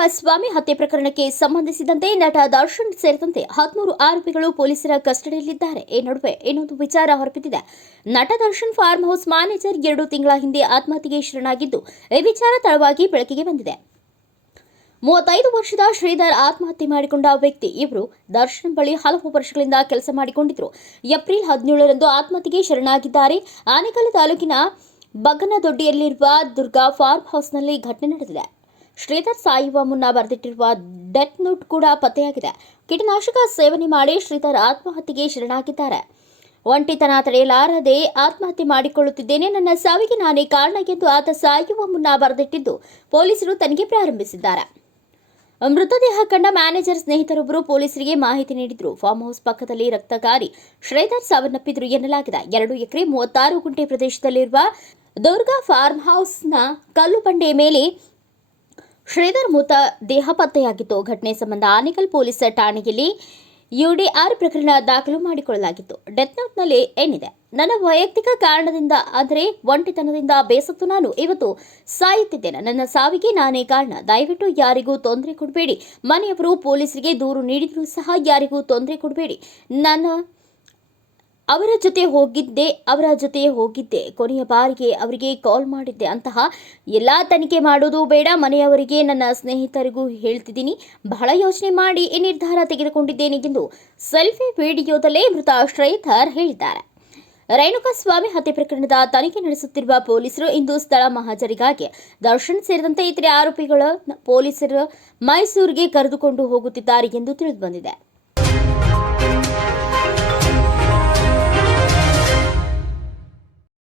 ರೇಣುಕಾಸ್ವಾಮಿ ಹತ್ಯೆ ಪ್ರಕರಣಕ್ಕೆ ಸಂಬಂಧಿಸಿದಂತೆ ನಟ ದರ್ಶನ್ ಸೇರಿದಂತೆ 13 ಆರೋಪಿಗಳು ಪೊಲೀಸರ ಕಸ್ಟಡಿಯಲ್ಲಿದ್ದಾರೆ. ಈ ನಡುವೆ ಇನ್ನೊಂದು ವಿಚಾರ ಹೊರಬಿದ್ದಿದೆ. ನಟ ದರ್ಶನ್ ಫಾರ್ಮ್ ಹೌಸ್ ಮ್ಯಾನೇಜರ್ 2 ತಿಂಗಳ ಹಿಂದೆ ಆತ್ಮಹತ್ಯೆಗೆ ಶರಣಾಗಿದ್ದು, ಈ ವಿಚಾರ ತಡವಾಗಿ ಬೆಳಕಿಗೆ ಬಂದಿದೆ. 35 ವರ್ಷದ ಶ್ರೀಧರ್ ಆತ್ಮಹತ್ಯೆ ಮಾಡಿಕೊಂಡ ವ್ಯಕ್ತಿ. ಇವರು ದರ್ಶನ್ ಬಳಿ ಹಲವು ವರ್ಷಗಳಿಂದ ಕೆಲಸ ಮಾಡಿಕೊಂಡಿದ್ರು. ಏಪ್ರಿಲ್ 17ರಂದು ಆತ್ಮಹತ್ಯೆಗೆ ಶರಣಾಗಿದ್ದಾರೆ. ಆನೇಕಲ್ ತಾಲೂಕಿನ ಬಗ್ಗನದೊಡ್ಡಿಯಲ್ಲಿರುವ ದುರ್ಗಾ ಫಾರ್ಮ್ ಹೌಸ್ನಲ್ಲಿ ಘಟನೆ ನಡೆದಿದೆ. ಶ್ರೀಧರ್ ಸಾಯುವ ಮುನ್ನ ಬರೆದಿಟ್ಟಿರುವ ಡೆತ್ ನೋಟ್ ಕೂಡ ಪತ್ತೆಯಾಗಿದೆ. ಕೀಟನಾಶಕ ಸೇವನೆ ಮಾಡಿ ಶ್ರೀಧರ್ ಆತ್ಮಹತ್ಯೆಗೆ ಶರಣಾಗಿದ್ದಾರೆ. ಒಂಟಿತನ ತಡೆಯಲಾರದೆ ಆತ್ಮಹತ್ಯೆ ಮಾಡಿಕೊಳ್ಳುತ್ತಿದ್ದೇನೆ, ನನ್ನ ಸಾವಿಗೆ ನಾನೇ ಕಾರಣ ಎಂದು ಆತ ಸಾಯುವ ಮುನ್ನ ಬರೆದಿಟ್ಟಿದ್ದು ಪೊಲೀಸರು ತನಿಖೆ ಪ್ರಾರಂಭಿಸಿದ್ದಾರೆ. ಮೃತದೇಹ ಕಂಡ ಮ್ಯಾನೇಜರ್ ಸ್ನೇಹಿತರೊಬ್ಬರು ಪೊಲೀಸರಿಗೆ ಮಾಹಿತಿ ನೀಡಿದ್ರು. ಫಾರ್ಮ್ ಹೌಸ್ ಪಕ್ಕದಲ್ಲಿ ರಕ್ತಕಾರಿ ಶ್ರೀಧರ್ ಸಾವನ್ನಪ್ಪಿದ್ರು ಎನ್ನಲಾಗಿದೆ. 2 ಎಕರೆ 36 ಗುಂಟೆ ಪ್ರದೇಶದಲ್ಲಿರುವ ದುರ್ಗಾ ಫಾರ್ಮ್ ಹೌಸ್ನ ಕಲ್ಲು ಬಂಡೆಯ ಮೇಲೆ ಶ್ರೀಧರ್ ಮೃತ ದೇಹ ಪತ್ತೆಯಾಗಿತ್ತು. ಘಟನೆ ಸಂಬಂಧ ಆನೇಕಲ್ ಪೊಲೀಸ್ ಠಾಣೆಯಲ್ಲಿ ಯುಡಿಆರ್ ಪ್ರಕರಣ ದಾಖಲು ಮಾಡಿಕೊಳ್ಳಲಾಗಿತ್ತು. ಡೆತ್ ನೋಟ್ನಲ್ಲಿ ಏನಿದೆ? ನನ್ನ ವೈಯಕ್ತಿಕ ಕಾರಣದಿಂದ, ಅಂದರೆ ಒಂಟಿತನದಿಂದ ಬೇಸತ್ತು ನಾನು ಇವತ್ತು ಸಾಯುತ್ತಿದ್ದೇನೆ. ನನ್ನ ಸಾವಿಗೆ ನಾನೇ ಕಾರಣ. ದಯವಿಟ್ಟು ಯಾರಿಗೂ ತೊಂದರೆ ಕೊಡಬೇಡಿ. ಮನೆಯವರು ಪೊಲೀಸರಿಗೆ ದೂರು ನೀಡಿದರೂ ಸಹ ಯಾರಿಗೂ ತೊಂದರೆ ಕೊಡಬೇಡಿ. ಅವರ ಜೊತೆ ಹೋಗಿದ್ದೆ. ಕೊನೆಯ ಬಾರಿಗೆ ಅವರಿಗೆ ಕಾಲ್ ಮಾಡಿದ್ದೆ. ಅಂತಹ ಎಲ್ಲ ತನಿಖೆ ಮಾಡೋದು ಬೇಡ. ಮನೆಯವರಿಗೆ, ನನ್ನ ಸ್ನೇಹಿತರಿಗೂ ಹೇಳ್ತಿದ್ದೀನಿ. ಬಹಳ ಯೋಚನೆ ಮಾಡಿ ಈ ನಿರ್ಧಾರ ತೆಗೆದುಕೊಂಡಿದ್ದೇನೆ ಎಂದು ಸೆಲ್ಫಿ ವಿಡಿಯೋದಲ್ಲೇ ಮೃತ ಶ್ರೀಧರ್ ಹೇಳಿದ್ದಾರೆ. ರೇಣುಕಾಸ್ವಾಮಿ ಹತ್ಯೆ ಪ್ರಕರಣದ ತನಿಖೆ ನಡೆಸುತ್ತಿರುವ ಪೊಲೀಸರು ಇಂದು ಸ್ಥಳ ಮಹಾಜರಿಗಾಗಿ ದರ್ಶನ್ ಸೇರಿದಂತೆ ಇತರೆ ಆರೋಪಿಗಳ ಪೊಲೀಸರು ಮೈಸೂರಿಗೆ ಕರೆದುಕೊಂಡು ಹೋಗುತ್ತಿದ್ದಾರೆ ಎಂದು ತಿಳಿದುಬಂದಿದೆ.